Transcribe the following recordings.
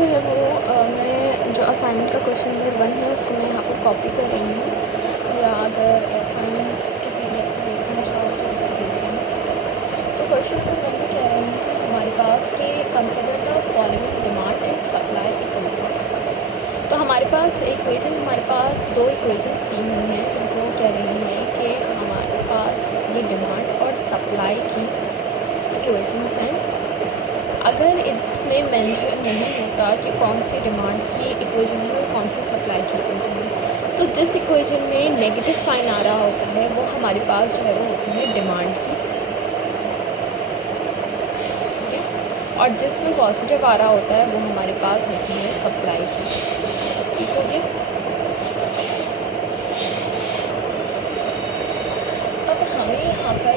जो है वो मैं जो असाइनमेंट का क्वेश्चन नंबर 1 है उसको मैं यहाँ पर कॉपी कर रही हूँ, या अगर असाइनमेंट के PDF से देखना चाहो तो उससे देख लेना। तो क्वेश्चन नंबर 1 में कह रहे हैं हमारे पास कि consider the following demand and supply equations. तो हमारे पास हमारे पास दो इक्वेशंस दी हुई हैं जिनको कह रही हैं कि हमारे पास ये डिमांड और सप्लाई की इक्वेशंस हैं। अगर इसमें मेंशन नहीं होता कि कौन सी डिमांड की इक्वेशन है और कौन सी सप्लाई की इक्वेशन है, तो जिस इक्वेशन में नेगेटिव साइन आ रहा होता है वो हमारे पास जो है वो होती है डिमांड की, ठीक है, और जिसमें पॉजिटिव आ रहा होता है वो हमारे पास होती है सप्लाई की। ठीक हो गया। अब हमें यहाँ पर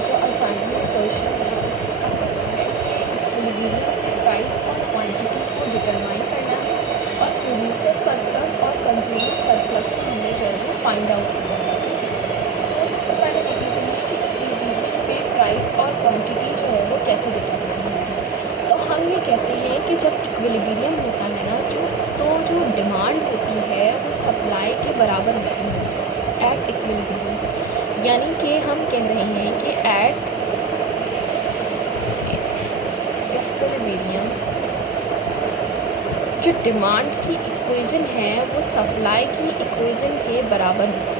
जो असाइनमेंट क्वेश्चन है उसमें क्या करना है कि इक्विलिब्रियम प्राइस और क्वांटिटी को डिटरमाइन करना है और प्रोड्यूसर सरप्लस और कंज्यूमर सरप्लस को हमने जो है वो फाइंड आउट करना है। तो सबसे पहले देख लेते हैं कि इक्विलिब्रियम पे प्राइस और क्वांटिटी जो है वो कैसे डिटरमाइन होगी। तो हम ये कहते हैं कि जब इक्विलिब्रियम होता है ना जो डिमांड होती है वो सप्लाई के बराबर होती है उस वक्त एट इक्विलिब्रियम, यानी कि हम कह रहे हैं कि एट इक्विलिब्रियम जो डिमांड की इक्वेशन है वो सप्लाई की इक्वेशन के बराबर होगी।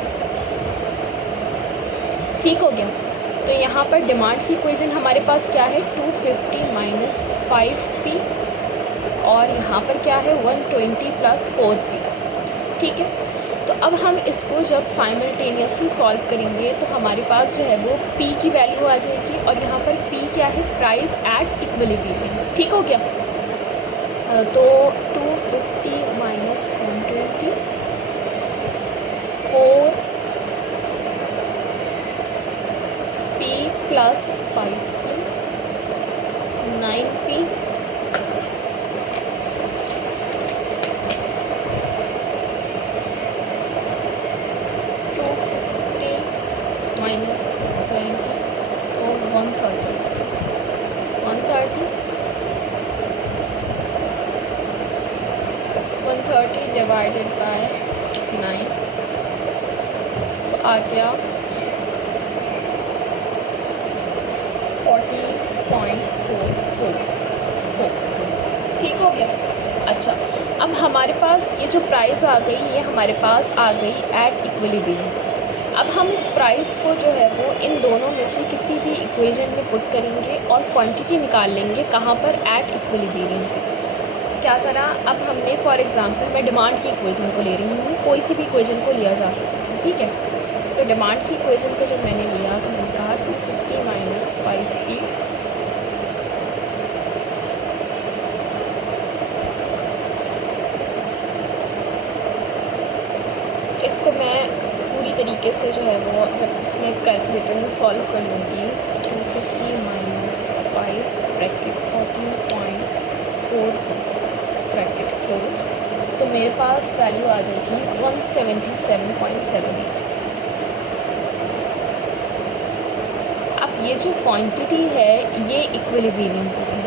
ठीक हो गया। तो यहाँ पर डिमांड की इक्वेशन हमारे पास क्या है 250 माइनस 5p और यहाँ पर क्या है 120 प्लस 4p। ठीक है। तो अब हम इसको जब साइमल्टेनियसली सॉल्व करेंगे तो हमारे पास जो है वो p की वैल्यू आ जाएगी और यहाँ पर p क्या है प्राइस एट इक्विलिब्रियम। ठीक हो गया। तो 250 minus 120 4p plus 5p 9p minus 20 तो 130 डिवाइडेड बाय 9 तो आ गया 40.44। ठीक हो गया। अच्छा, अब हमारे पास ये जो प्राइस आ गई ये हमारे पास आ गई एट इक्विलिब्रियम। अब हम इस प्राइस को जो है वो इन दोनों में से किसी भी इक्वेशन में पुट करेंगे और क्वांटिटी निकाल लेंगे कहाँ पर एट इक्विलिब्रियम। क्या करा, अब हमने फॉर एग्जांपल मैं डिमांड की इक्वेशन को ले रही हूँ, कोई सी भी इक्वेशन को लिया जा सकता है। ठीक है। तो डिमांड की इक्वेशन को जब मैंने लिया तो मैंने कहा 250 माइनस 5p इसको मैं पूरी तरीके से जो है वो जब इसमें कैलकुलेटर में सॉल्व कर लूँगी 250 माइनस 5 ब्रैकेट 14.4 ब्रैकेट क्लोज, तो मेरे पास वैल्यू आ जाएगी 177.78। अब ये जो क्वांटिटी है ये इक्विलिब्रियम पे है,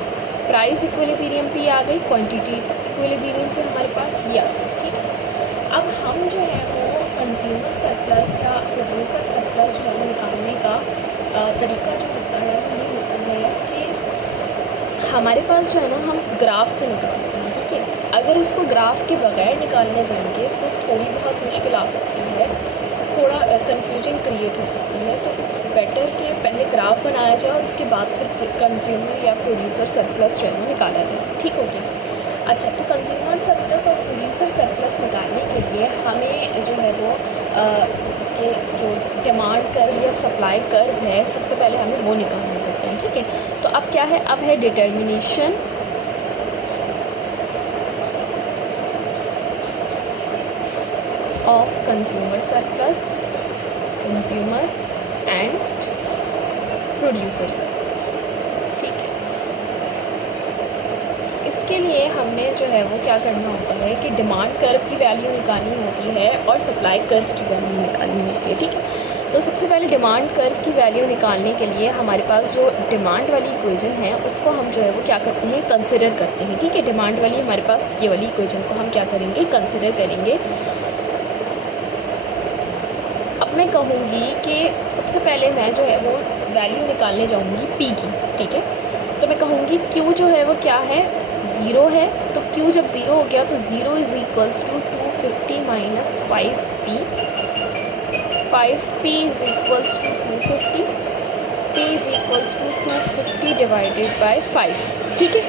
प्राइस इक्विलिब्रियम पे आ गई, क्वांटिटी इक्विलिब्रियम पे हमारे पास ये आ गई। ठीक है। अब हम जो है वो कंज्यूमर सरप्लस या प्रोड्यूसर सरप्लस जो है वो निकालने का तरीका जो होता है वो ये होता है कि हमारे पास जो है ना हम ग्राफ से निकालते हैं। ठीक है। अगर उसको ग्राफ के बगैर निकालने जाएंगे तो थोड़ी बहुत मुश्किल आ सकती है, थोड़ा कन्फ्यूजन क्रिएट हो सकती है। तो इट्स बेटर कि पहले ग्राफ बनाया जाए और उसके बाद फिर कंज्यूमर या प्रोड्यूसर सरप्लस जो है वो निकाला जाए। ठीक हो गया। अच्छा, तो कंज्यूमर सरप्लस और प्रोड्यूसर सरप्लस निकालने के लिए हमें जो है वो कि जो डिमांड कर्व या सप्लाई कर्व है सबसे पहले हमें वो निकालना पड़ता है। ठीक है। तो अब क्या है, अब है determination of consumer surplus, consumer and producer surplus. ठीक है। इसके लिए हमने जो है वो क्या करना होता है कि डिमांड कर्व की वैल्यू निकालनी होती है और सप्लाई कर्व की वैल्यू निकालनी होती है। ठीक है। तो सबसे पहले डिमांड कर्व की वैल्यू निकालने के लिए हमारे पास जो डिमांड वाली इक्वेशन है उसको हम जो है वो क्या करते हैं, कंसिडर करते हैं। ठीक है, डिमांड वाली हमारे पास ये वाली इक्वेशन को हम क्या करेंगे, कंसिडर करेंगे। अब मैं कहूँगी कि सबसे पहले मैं जो है वो वैल्यू निकालने जाऊँगी पी की। ठीक है, तो मैं कहूँगी क्यू जो है वो क्या है, ज़ीरो है। तो क्यू जब ज़ीरो हो गया तो zero is equals to 250 minus 5p। 5p is equals to 250, p is equals to 250 divided by 5। ठीक है,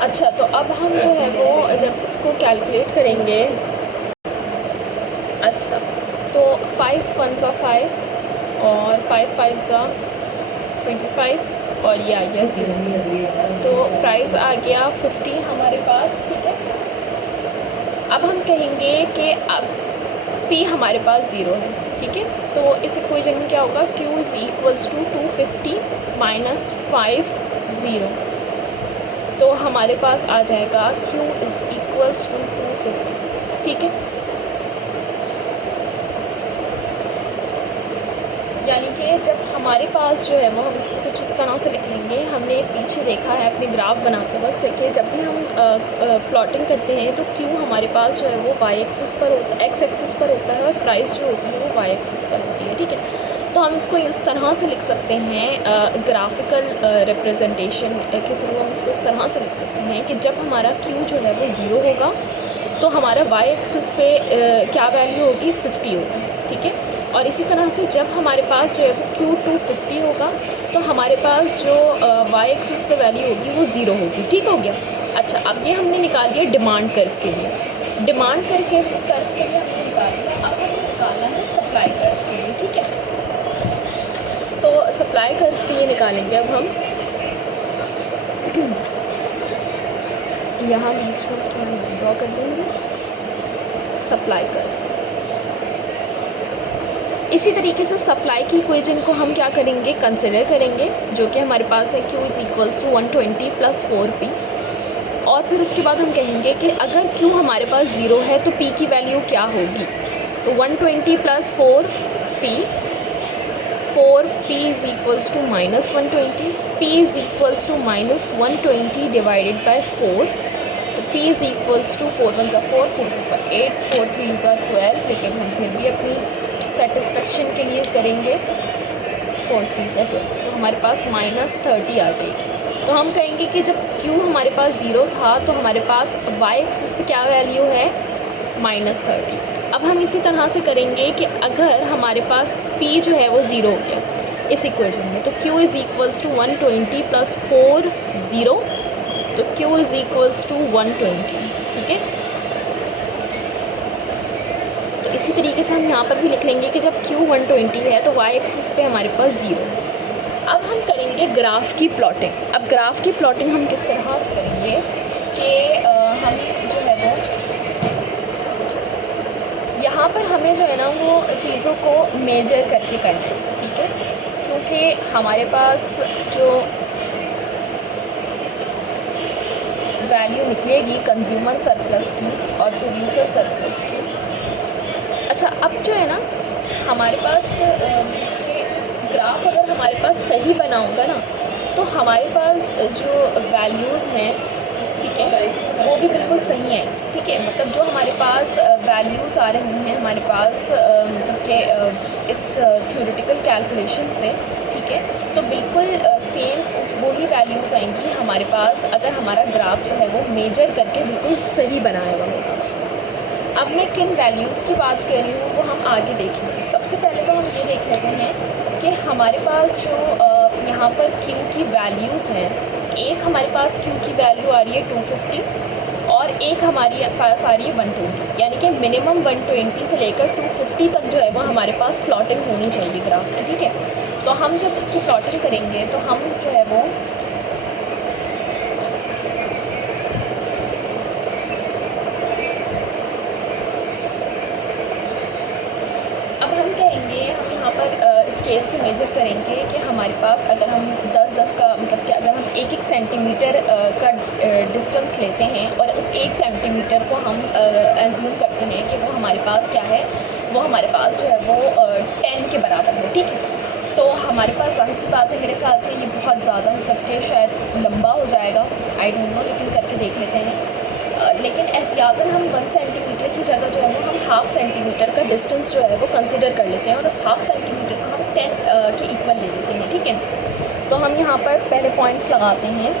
अच्छा तो अब हम जो है वो जब इसको कैलकुलेट करेंगे, अच्छा तो 5 1 सा 5 और 5 5 सा 25 और ये आ गया 0, तो प्राइस आ गया 50 हमारे पास। ठीक है, अब हम कहेंगे कि अब P हमारे पास 0 है। ठीक है, तो इस इक्वेशन में क्या होगा, Q is equals to 250 minus 5 0, तो हमारे पास आ जाएगा Q इज़ इक्वल्स टू 250। ठीक है, यानी कि जब हमारे पास जो है वो, हम इसको कुछ इस तरह से लिख लेंगे। हमने पीछे देखा है अपने ग्राफ बनाते वक्त कि जब भी हम प्लॉटिंग करते हैं तो क्यू हमारे पास जो है वो वाई एक्सिस पर होता है, एक्स एक्सिस पर होता है, और प्राइस जो होती है वो वाई एक्सिस पर होती है। ठीक है, तो हम इसको इस तरह से लिख सकते हैं, ग्राफिकल रिप्रेजेंटेशन के थ्रू हम इसको इस तरह से लिख सकते हैं कि जब हमारा क्यू जो है वो ज़ीरो होगा तो हमारा वाई एक्सिस पे क्या वैल्यू होगी, 50 होगी। ठीक है, और इसी तरह से जब हमारे पास जो है वो Q 250 होगा तो हमारे पास जो वाई एक्सिस पे वैल्यू होगी वो 0 होगी। ठीक हो गया। अच्छा, अब ये हमने निकाल लिया डिमांड कर्व के लिए। डिमांड कर्व के लिए हमने निकाल लिया। अब हमें निकालना है सप्लाई कर्व के लिए। ठीक है, तो सप्लाई कर्व के लिए निकालेंगे अब हम यहाँ बीच में इसको ड्रॉ कर देंगे सप्लाई कर्व। इसी तरीके से सप्लाई की इक्वेशन को हम क्या करेंगे, कंसिडर करेंगे, जो कि हमारे पास है Q is equals to 120 plus 4p। और फिर उसके बाद हम कहेंगे कि अगर Q हमारे पास 0 है तो P की वैल्यू क्या होगी, तो 120 plus 4p, 4p is equals to minus 120, p is equals to minus 120 divided by 4। तो p इज़ इक्वल्स टू 4 1 4, 4 2 8, 4 3 12, लेकिन हम फिर भी अपनी सेटिस्फेक्शन के लिए करेंगे 4 3 12, तो हमारे पास माइनस 30 आ जाएगी। तो हम कहेंगे कि जब Q हमारे पास 0 था तो हमारे पास y एक्सिस पे क्या वैल्यू है, माइनस 30। अब हम इसी तरह से करेंगे कि अगर हमारे पास P जो है वो 0 हो गया इस इक्वेशन में, तो Q is equals to 120 plus 4 0, तो Q इज़ इक्वल्स टू 120। ठीक है, तो इसी तरीके से हम यहाँ पर भी लिख लेंगे कि जब Q 120 है तो y एक्सिस पे हमारे पास 0। अब हम करेंगे ग्राफ की प्लॉटिंग। अब ग्राफ की प्लॉटिंग हम किस तरह से करेंगे कि हम जो है वो यहाँ पर हमें जो है ना वो चीज़ों को मेजर करके करना है। ठीक है, क्योंकि हमारे पास जो वैल्यू निकलेगी कंज्यूमर सरप्लस की और प्रोड्यूसर सरप्लस की। अच्छा, अब जो है ना हमारे पास ग्राफ अगर हमारे पास सही बना होगा ना तो हमारे पास जो वैल्यूज़ हैं, ठीक है, वो भी बिल्कुल सही हैं। ठीक है, मतलब जो हमारे पास वैल्यूज़ आ रही हैं हमारे पास मतलब कि इस थ्योरेटिकल कैलकुलेशन से, ठीक है, तो बिल्कुल सेम उस वो ही वैल्यूज़ आएंगी हमारे पास अगर हमारा ग्राफ जो है वो मेजर करके बिल्कुल सही बनाया हुआ होगा। अब मैं किन वैल्यूज़ की बात कर रही हूँ वो हम आगे देखेंगे। सबसे पहले तो हम ये देख लेते हैं कि हमारे पास जो यहाँ पर Q की वैल्यूज़ हैं, एक हमारे पास Q की वैल्यू आ रही है 250 और एक हमारे पास आ रही है 120, यानी कि मिनिमम 120 से लेकर 250 तक जो है वो हमारे पास प्लॉटिंग होनी चाहिए ग्राफ की। ठीक है, तो हम जब इसकी प्लॉटिंग करेंगे तो हम जो है वो स्केल से मेजर करेंगे कि हमारे पास अगर हम 10-10 का मतलब कि अगर हम 1-1 सेंटीमीटर का डिस्टेंस लेते हैं और उस 1 सेंटीमीटर को हम एज्यूम करते हैं कि वो हमारे पास क्या है, वो हमारे पास जो है वो 10 के बराबर है, ठीक है। तो हमारे पास ज़ाहिर सी बात है, मेरे ख्याल से ये बहुत ज़्यादा करके शायद लंबा हो जाएगा, आई डोंट नो, लेकिन करके देख लेते हैं। लेकिन एहतियातन हम 1 सेंटीमीटर की जगह जो है वो हम हाफ़ सेंटीमीटर का डिस्टेंस जो है वो कंसिडर कर लेते हैं और उस हाफ़ सेंटीमीटर को हम 10 के इक्वल ले लेते हैं, ठीक है। तो हम यहाँ पर पहले पॉइंट्स लगाते हैं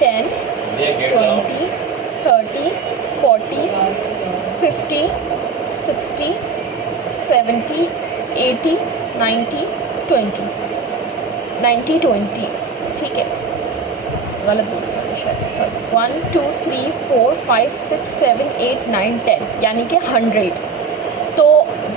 10, 20, 30, 40, 50, 60, 70, 80, 90, 20, 90, 20, ठीक है, गलत बोल दिया शायद, सॉरी। 1, 2, 3, 4, 5, 6, 7, 8, 9, 10, यानी कि 100। तो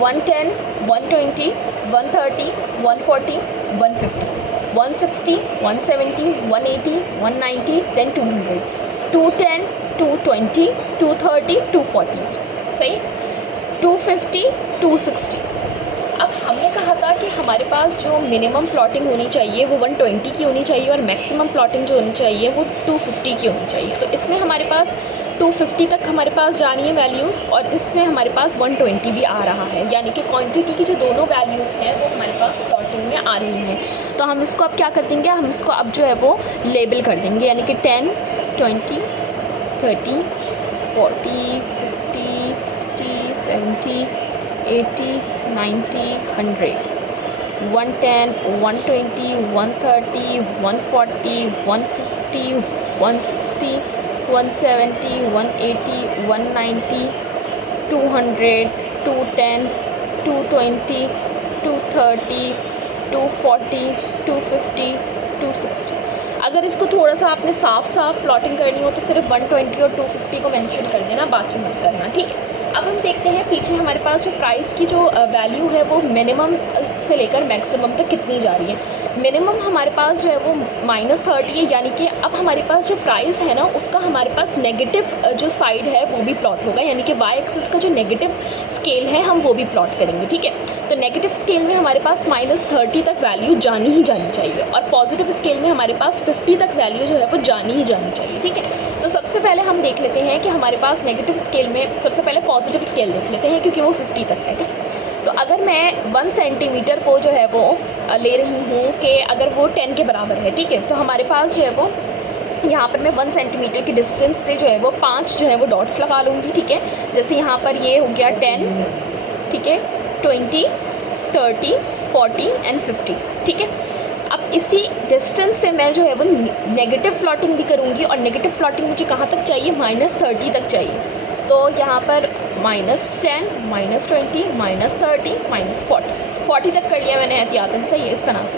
110, 120, 130, 140, 150, 160, 170, 180, 190, then 200, 210, 220, 230, 240, सही, 250, 260। अब हमने कहा था कि हमारे पास जो मिनिमम प्लॉटिंग होनी चाहिए वो 120 की होनी चाहिए और मैक्सिमम प्लॉटिंग जो होनी चाहिए वो 250 की होनी चाहिए। तो इसमें हमारे पास 250 तक हमारे पास जा रही है वैल्यूज़ और इसमें हमारे पास 120 भी आ रहा है, यानी कि क्वांटिटी की जो दोनों वैल्यूज़ हैं वो हमारे पास प्लॉटिंग में आ रही हैं। तो हम इसको अब क्या कर देंगे, हम इसको अब जो है वो लेबल कर देंगे, यानी कि 10, 20, 30, 40, 50, 60, 70, 80, 90, 100, 110, 120, 130, 140, 150, 160, 170, 180, 190, 200, 210, 220, 230, 240, 250, 260। अगर इसको थोड़ा सा आपने साफ प्लॉटिंग करनी हो तो सिर्फ 120 और 250 को मेंशन कर देना, बाकी मत करना, ठीक है। अब हम देखते हैं पीछे हमारे पास जो प्राइस की जो वैल्यू है वो मिनिमम से लेकर मैक्सिमम तक कितनी जा रही है। मिनिमम हमारे पास जो है वो -30 है, यानी कि अब हमारे पास जो प्राइस है ना उसका हमारे पास नेगेटिव जो साइड है वो भी प्लॉट होगा, यानी कि वाई एक्सिस का जो नेगेटिव स्केल है हम वो भी प्लॉट करेंगे, ठीक है। तो नेगेटिव स्केल में हमारे पास -30 तक वैल्यू जानी ही जानी चाहिए और पॉजिटिव स्केल में हमारे पास 50 तक वैल्यू जो है वो जानी ही जानी चाहिए, ठीक है। तो सबसे पहले हम देख लेते हैं कि हमारे पास नेगेटिव स्केल में सबसे पहले पॉजिटिव स्केल देख लेते हैं क्योंकि वो 50 तक है, ठीक है। तो अगर मैं 1 सेंटीमीटर को जो है वो ले रही हूँ कि अगर वो 10 के बराबर है, ठीक है, तो हमारे पास जो है वो यहाँ पर मैं 1 सेंटीमीटर की डिस्टेंस से जो है वो 5 जो है वो डॉट्स लगा लूँगी, ठीक है। जैसे यहाँ पर ये हो गया 10, ठीक है, 20, 30, 40 एंड 50, ठीक है। अब इसी डिस्टेंस से मैं जो है वो नेगेटिव प्लॉटिंग भी करूँगी और नेगेटिव प्लॉटिंग मुझे कहाँ तक चाहिए, -30 तक चाहिए। तो यहाँ पर -10, -20, -30, -40 तक कर लिया मैंने एहतियातन से, ये इस तरह से।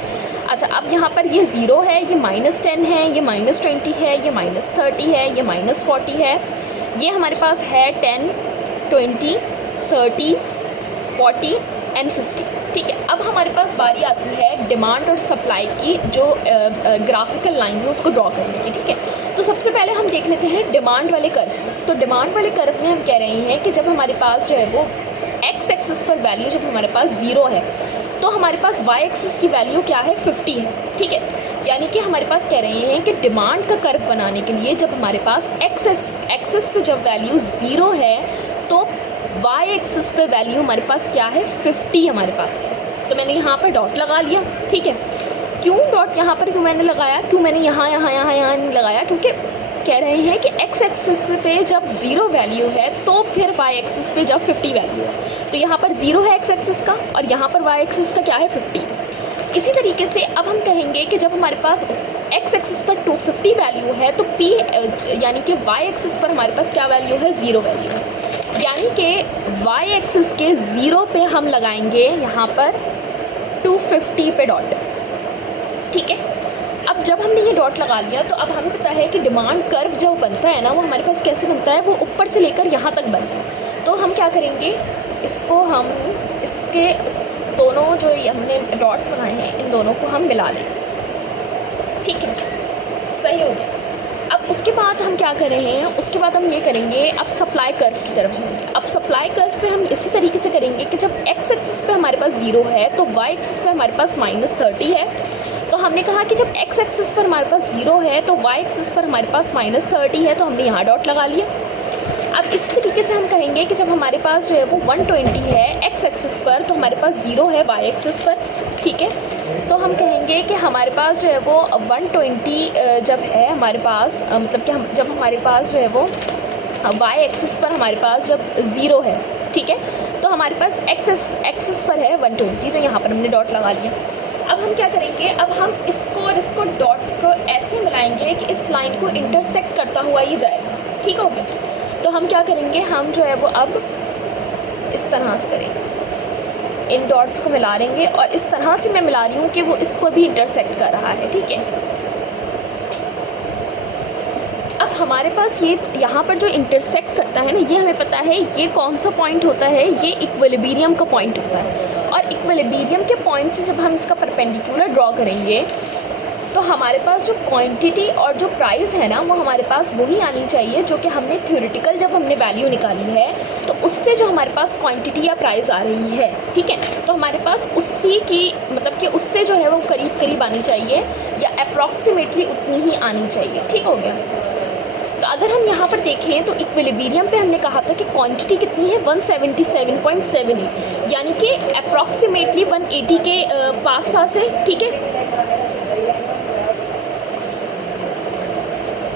अच्छा, अब यहाँ पर ये 0 है, ये -10 है, ये -20 है, ये -30 है, ये -40 है, ये हमारे पास है 10, 20, 30, 40 एंड 50, ठीक है। अब हमारे पास बारी आती है डिमांड और सप्लाई की जो ग्राफिकल लाइन है उसको ड्रॉ करने की, ठीक है। तो सबसे पहले हम देख लेते हैं डिमांड वाले कर्व। तो डिमांड वाले कर्व में हम कह रहे हैं कि जब हमारे पास जो है वो एक्स एक्सिस पर वैल्यू जब हमारे पास 0 है तो हमारे पास वाई एक्सिस की वैल्यू क्या है, 50 है, ठीक है। यानी कि हमारे पास कह रहे हैं कि डिमांड का कर्व बनाने के लिए जब हमारे पास एक्सिस पे जब वैल्यू 0 है तो वाई एक्सिस पे वैल्यू हमारे पास क्या है, 50 हमारे पास है। तो मैंने यहाँ पर डॉट लगा लिया, ठीक है। क्यों डॉट यहाँ पर क्यों मैंने लगाया, क्यों मैंने यहाँ नहीं लगाया, क्योंकि कह रहे हैं कि एक्स एक्सिस पे जब 0 वैल्यू है तो फिर वाई एक्सिस पे जब 50 वैल्यू है। तो यहाँ पर 0 है एक्स एक्सिस का और यहाँ पर वाई एक्सिस का क्या है, 50। इसी तरीके से अब हम कहेंगे कि जब हमारे पास एक्स एक्सिस पर 250 वैल्यू है तो पी यानी कि वाई एक्सिस पर हमारे पास क्या वैल्यू है, 0 वैल्यू है। यानी कि वाई एक्सिस के 0 पे हम लगाएंगे यहाँ पर 250 पे डॉट, ठीक है। अब जब हमने ये डॉट लगा लिया तो अब हमें पता है कि डिमांड कर्व जो बनता है ना वो हमारे पास कैसे बनता है, वो ऊपर से लेकर यहाँ तक बनता है। तो हम क्या करेंगे, इसको हम इसके दोनों जो हमने डॉट्स बनाए हैं इन दोनों को हम मिला लें, ठीक है, सही हो गया। अब उसके बाद हम क्या कर रहे हैं, उसके बाद हम ये करेंगे, अब सप्लाई कर्व की तरफ जाएंगे। अब सप्लाई कर्व पे हम इसी तरीके से करेंगे कि जब एक्स एक्सिस पे हमारे पास 0 है तो वाई एक्सिस पे हमारे पास -30 है। तो हमने कहा कि जब एक्स एक्सिस पर हमारे पास 0 है तो वाई एक्सिस पर हमारे पास -30 है, तो हमने यहाँ डॉट लगा लिया। अब इसी तरीके से हम कहेंगे कि जब हमारे पास जो है वो 120 है एक्स एक्सिस पर, तो हमारे पास 0 है वाई एक्सिस पर, ठीक है। तो हम कहेंगे कि हमारे पास जो है वो 120 जब है हमारे पास, मतलब कि हम जब हमारे पास जो है वो वाई एक्सिस पर हमारे पास जब 0 है, ठीक है, तो हमारे पास एक्सिस पर है 120, तो यहाँ पर हमने डॉट लगा लिया। अब हम क्या करेंगे, अब हम इसको और इसको डॉट को ऐसे मिलाएंगे कि इस लाइन को इंटरसेक्ट करता हुआ ये जाएगा, ठीक हो गया। तो हम क्या करेंगे, हम जो है वो अब इस तरह से करेंगे, इन डॉट्स को मिला लेंगे और इस तरह से मैं मिला रही हूँ कि वो इसको भी इंटरसेक्ट कर रहा है, ठीक है। अब हमारे पास ये यहाँ पर जो इंटरसेक्ट करता है ना, ये हमें पता है ये कौन सा पॉइंट होता है, ये इक्विलिब्रियम का पॉइंट होता है। और इक्विलिब्रियम के पॉइंट से जब हम इसका परपेंडिकुलर ड्रॉ करेंगे तो हमारे पास जो क्वांटिटी और जो प्राइस है ना, वो हमारे पास वही आनी चाहिए जो कि हमने थ्योरेटिकल जब हमने वैल्यू निकाली है तो उससे जो हमारे पास क्वांटिटी या प्राइस आ रही है, ठीक है, तो हमारे पास उसी की मतलब कि उससे जो है वो करीब करीब आनी चाहिए या अप्रॉक्सीमेटली उतनी ही आनी चाहिए, ठीक हो गया। तो अगर हम यहाँ पर देखें तो इक्विलिब्रियम पे हमने कहा था कि क्वांटिटी कितनी है 177.78, यानी कि अप्रॉक्सीमेटली 180 के पास है, ठीक है।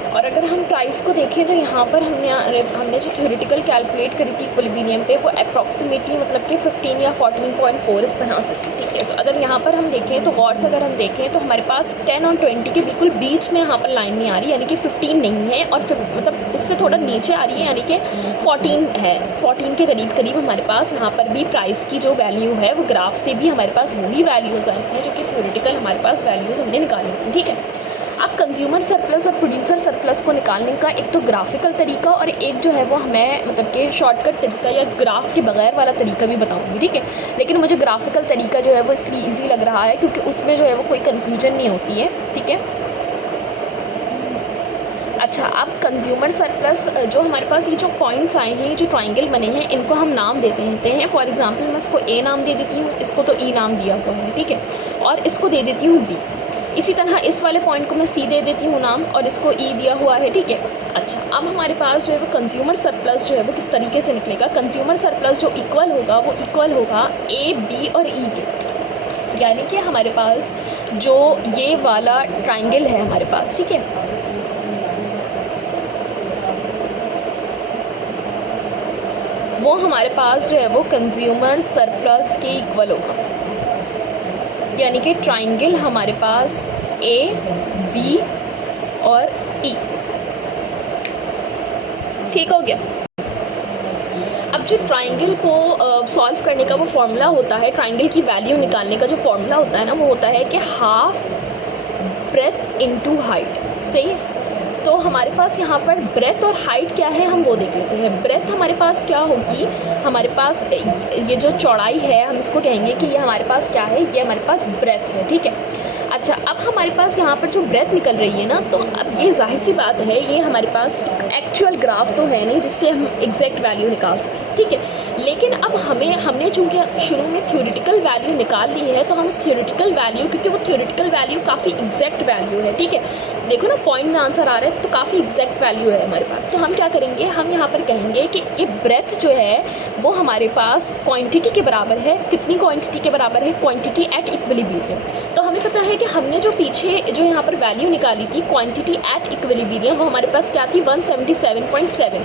और अगर हम प्राइस को देखें तो यहाँ पर हमने जो थ्योरेटिकल कैलकुलेट करी थी इक्विलिब्रियम पे, वो अप्रॉक्सीमेटली मतलब कि 15 या 14.4 इस तरह से थी, ठीक है। तो अगर यहाँ पर हम देखें तो गौर से अगर हम देखें तो हमारे पास 10 और 20 के बिल्कुल बीच में यहाँ पर लाइन नहीं आ रही, यानी कि 15 नहीं है और मतलब उससे थोड़ा नीचे आ रही है, यानी कि 14 है। 14 के करीब करीब हमारे पास यहाँ पर भी प्राइस की जो वैल्यू है वो ग्राफ से भी हमारे पास वही वैल्यूज़ आई हैं जो कि थ्योरेटिकल हमारे पास वैल्यूज़ हमने निकाली थी, ठीक है। अब कंज्यूमर सरप्लस और प्रोड्यूसर सरप्लस को निकालने का एक तो ग्राफिकल तरीका और एक जो है वो हमें मतलब कि शॉर्टकट तरीका या ग्राफ के बगैर वाला तरीका भी बताऊंगी, ठीक है। लेकिन मुझे ग्राफिकल तरीका जो है वो इसलिए इजी लग रहा है क्योंकि उसमें जो है वो कोई कन्फ्यूजन नहीं होती है, ठीक है। अच्छा, अब कंज्यूमर सरप्लस जो हमारे पास ये जो पॉइंट्स आए हैं, जो ट्राइंगल बने हैं, इनको हम नाम देते हैं। फॉर एग्जांपल मैं इसको ए नाम दे देती हूँ, इसको तो ई नाम दिया हुआ है, ठीक है, और इसको दे देती हूँ बी। इसी तरह इस वाले पॉइंट को मैं सी दे देती हूँ नाम और इसको ई दिया हुआ है, ठीक है। अच्छा, अब हमारे पास जो है वो कंज्यूमर सरप्लस जो है वो किस तरीके से निकलेगा। कंज्यूमर सरप्लस जो इक्वल होगा वो इक्वल होगा ए, बी और ई के, यानी कि हमारे पास जो ये वाला ट्राइंगल है हमारे पास, ठीक है, वो हमारे पास जो है वो कंज्यूमर सरप्लस के इक्वल होगा, यानी कि ट्राइंगल हमारे पास ए, बी और ई, ठीक हो गया। अब जो ट्राइंगल को सॉल्व करने का वो फॉर्मूला होता है, ट्राइंगल की वैल्यू निकालने का जो फॉर्मूला होता है ना, वो होता है कि हाफ ब्रेथ इनटू हाइट, सही है। तो हमारे पास यहाँ पर ब्रेथ और हाइट क्या है हम वो देख लेते हैं। ब्रेथ हमारे पास क्या होगी, हमारे पास ये जो चौड़ाई है हम इसको कहेंगे कि ये हमारे पास क्या है, ये हमारे पास ब्रेथ है, ठीक है। अच्छा, अब हमारे पास यहाँ पर जो ब्रेथ निकल रही है ना, तो अब ये जाहिर सी बात है ये हमारे पास एक एक्चुअल ग्राफ तो है नहीं जिससे हम एग्जैक्ट वैल्यू निकाल सकें, ठीक है। लेकिन अब हमने चूँकि शुरू में थ्योरेटिकल वैल्यू निकाल ली है तो हम इस थ्योरेटिकल वैल्यू, क्योंकि वो थ्योरेटिकल वैल्यू काफ़ी एग्जैक्ट वैल्यू है, ठीक है, देखो ना पॉइंट में आंसर आ रहा है तो काफ़ी एग्जैक्ट वैल्यू है हमारे पास। तो हम क्या करेंगे, हम यहाँ पर कहेंगे कि ये ब्रेथ जो है वो हमारे पास क्वांटिटी के बराबर है। कितनी क्वांटिटी के बराबर है, क्वांटिटी एट इक्विलिब्रियम। तो हमें पता है कि हमने जो पीछे जो यहाँ पर वैल्यू निकाली थी क्वांटिटी एट इक्विलिब्रियम, वो हमारे पास क्या थी 177.78।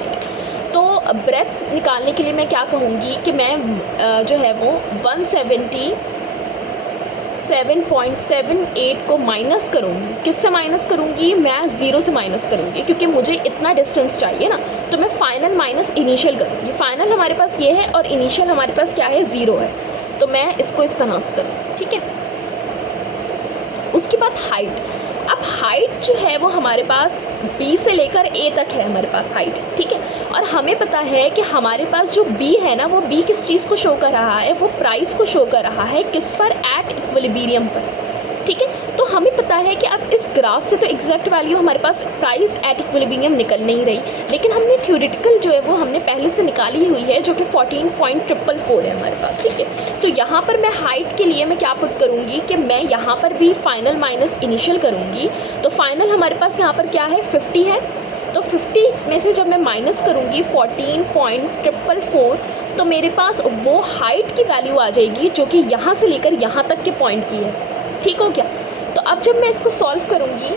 तो ब्रेथ निकालने के लिए मैं क्या कहूँगी कि मैं जो है वो 177.78 को माइनस करूँगी। किससे माइनस करूँगी, मैं 0 से माइनस करूँगी क्योंकि मुझे इतना डिस्टेंस चाहिए ना, तो मैं फ़ाइनल माइनस इनिशियल करूँगी। फाइनल हमारे पास ये है और इनिशियल हमारे पास क्या है 0 है, तो मैं इसको इस तरह से करूँगी, ठीक है। उसके बाद हाइट, अब हाइट जो है वो हमारे पास B से लेकर A तक है हमारे पास हाइट, ठीक है। और हमें पता है कि हमारे पास जो B है ना, वो B किस चीज़ को शो कर रहा है, वो प्राइस को शो कर रहा है, किस पर, एट इक्विलिब्रियम पर, ठीक है। तो हमें पता है कि अब इस ग्राफ से तो एग्जैक्ट वैल्यू हमारे पास प्राइस एट इक्विलिब्रियम निकल नहीं रही, लेकिन हमने थ्योरेटिकल जो है वो हमने पहले से निकाली हुई है जो कि 14.444 है हमारे पास, ठीक है। तो यहाँ पर मैं हाइट के लिए मैं क्या पुट करूँगी कि मैं यहाँ पर भी फाइनल माइनस इनिशियल करूँगी। तो फाइनल हमारे पास यहाँ पर क्या है 50 है, तो 50 में से जब मैं माइनस करूँगी 14.444, तो मेरे पास वो हाइट की वैल्यू आ जाएगी जो कि यहाँ से लेकर यहाँ तक के पॉइंट की है। ठीक हो गया। तो अब जब मैं इसको सॉल्व करूँगी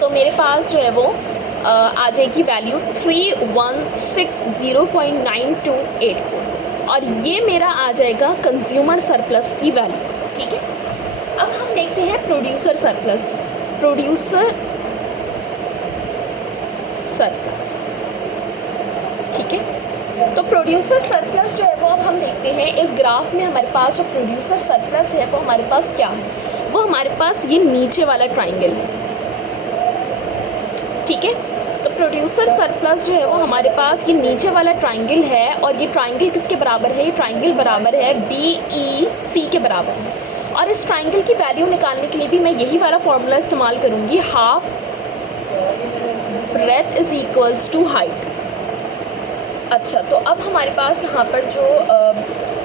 तो मेरे पास जो है वो आ जाएगी वैल्यू 3160.9284 और ये मेरा आ जाएगा कंज्यूमर सरप्लस की वैल्यू। ठीक है। अब हम देखते हैं प्रोड्यूसर सरप्लस। प्रोड्यूसर सरप्लस, ठीक है। तो प्रोड्यूसर सरप्लस जो है वो अब हम देखते हैं इस ग्राफ में हमारे पास जो प्रोड्यूसर सरप्लस है वो हमारे पास क्या है, वो हमारे पास ये नीचे वाला ट्राइंगल है। ठीक है। तो प्रोड्यूसर सरप्लस जो है वो हमारे पास ये नीचे वाला ट्राइंगल है और ये ट्राइंगल किसके बराबर है, ये ट्राइंगल बराबर है DEC के बराबर है। और इस ट्राइंगल की वैल्यू निकालने के लिए भी मैं यही वाला फॉर्मूला इस्तेमाल करूँगी, half breadth is equals to height. अच्छा, तो अब हमारे पास यहाँ पर जो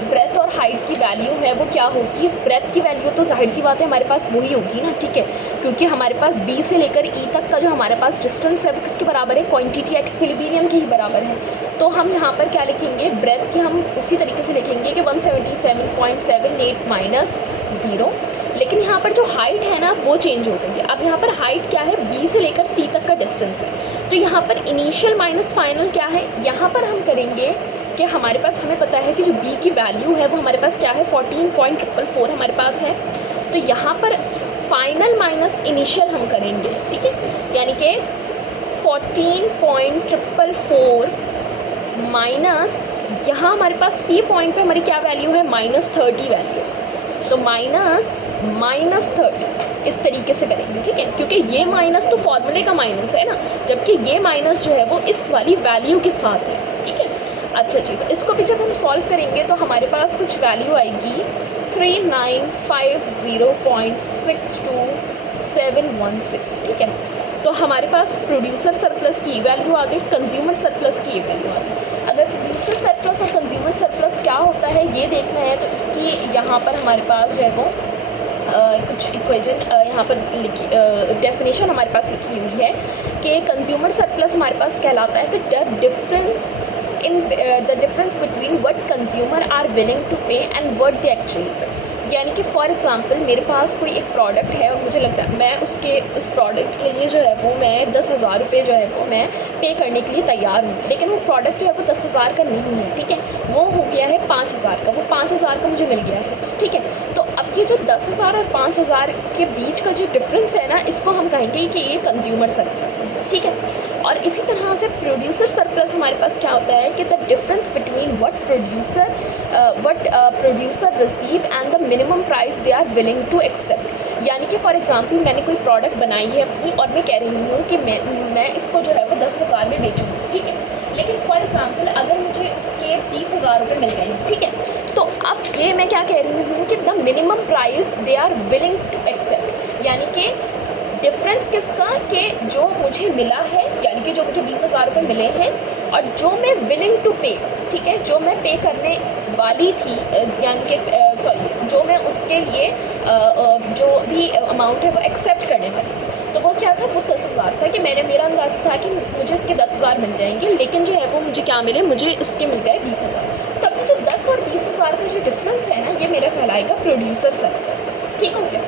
ब्रेथ और हाइट की वैल्यू है वो क्या होगी, ब्रेथ की वैल्यू तो जाहिर सी बात है हमारे पास वही होगी ना। ठीक है, क्योंकि हमारे पास B से लेकर E तक का जो हमारे पास डिस्टेंस है वो किसके बराबर है, क्वांटिटी एट इक्विलिब्रियम के ही बराबर है। तो हम यहाँ पर क्या लिखेंगे, ब्रेथ की हम उसी तरीके से लिखेंगे कि 177.78 माइनस 0, लेकिन यहाँ पर जो हाइट है ना वो चेंज हो गई है। अब यहाँ पर हाइट क्या है, B से लेकर C तक का डिस्टेंस है। तो यहाँ पर इनिशियल माइनस फाइनल क्या है, यहाँ पर हम करेंगे कि हमारे पास हमें पता है कि जो B की वैल्यू है वो हमारे पास क्या है 14.444 हमारे पास है। तो यहाँ पर फाइनल माइनस इनिशियल हम करेंगे। ठीक है, यानी कि 14.444 माइनस यहाँ हमारे पास C पॉइंट पे हमारी क्या वैल्यू है, -30 वैल्यू। तो -30 इस तरीके से करेंगे। ठीक है, क्योंकि ये माइनस तो फॉर्मूले का माइनस है ना, जबकि ये माइनस जो है वो इस वाली वैल्यू के साथ है। ठीक है। अच्छा जी, तो इसको भी जब हम सॉल्व करेंगे तो हमारे पास कुछ वैल्यू आएगी 3950.62716। ठीक है, तो हमारे पास प्रोड्यूसर सरप्लस की वैल्यू आ गई, कंज्यूमर सरप्लस की वैल्यू आ गई। अगर प्रोड्यूसर सरप्लस और कंज्यूमर सरप्लस क्या होता है ये देखना है तो इसकी यहाँ पर हमारे पास जो है वो कुछ इक्वेशन यहाँ पर लिखी, डेफिनेशन हमारे पास लिखी हुई है कि कंज्यूमर सरप्लस हमारे पास कहलाता है कि the difference between what consumer are willing to pay and what they actually pay. यानी कि फॉर एग्जांपल मेरे पास कोई एक प्रोडक्ट है और मुझे लगता है मैं उस प्रोडक्ट के लिए जो है वो मैं 10,000 रुपये जो है वो मैं पे करने के लिए तैयार हूँ, लेकिन वो प्रोडक्ट जो है वो 10,000 का नहीं है। ठीक है, वो हो गया है 5,000 का, वो 5,000 का मुझे मिल गया है। ठीक है, तो अब ये जो 10,000 और 5,000 के बीच का जो डिफरेंस है ना, इसको हम कहेंगे कि ये कंज्यूमर सरप्लस है। ठीक है, और इसी तरह से प्रोड्यूसर सरप्लस हमारे पास क्या होता है कि the difference between what producer receive and the minimum price they are willing to accept. यानी कि फॉर एग्जांपल मैंने कोई प्रोडक्ट बनाई है अपनी और मैं कह रही हूँ कि मैं इसको जो है वो 10,000 में बेचूँगी। ठीक है, लेकिन फॉर एग्जांपल अगर मुझे उसके 20,000 रुपये मिल गए हैं। ठीक है, तो अब ये मैं क्या कह रही हूँ कि the minimum price they are willing to accept, यानी कि डिफरेंस किसका, कि जो मुझे मिला है, यानी कि जो मुझे 20,000 रुपये मिले हैं और जो मैं विलिंग टू पे, ठीक है, जो मैं पे करने वाली थी, यानी कि जो मैं उसके लिए जो भी अमाउंट है वो एक्सेप्ट करने वाली थी, तो वो क्या था, वो 10,000 था। कि मेरा अंदाज़ा था कि मुझे इसके 10,000 मिल जाएंगे, लेकिन जो है वो मुझे क्या मिले, मुझे उसके मिल गए 20,000। तो अभी जो 10 और 20,000 का जो डिफरेंस है ना, ये मेरा कहलाएगा प्रोड्यूसर सरप्लस। ठीक हो गया।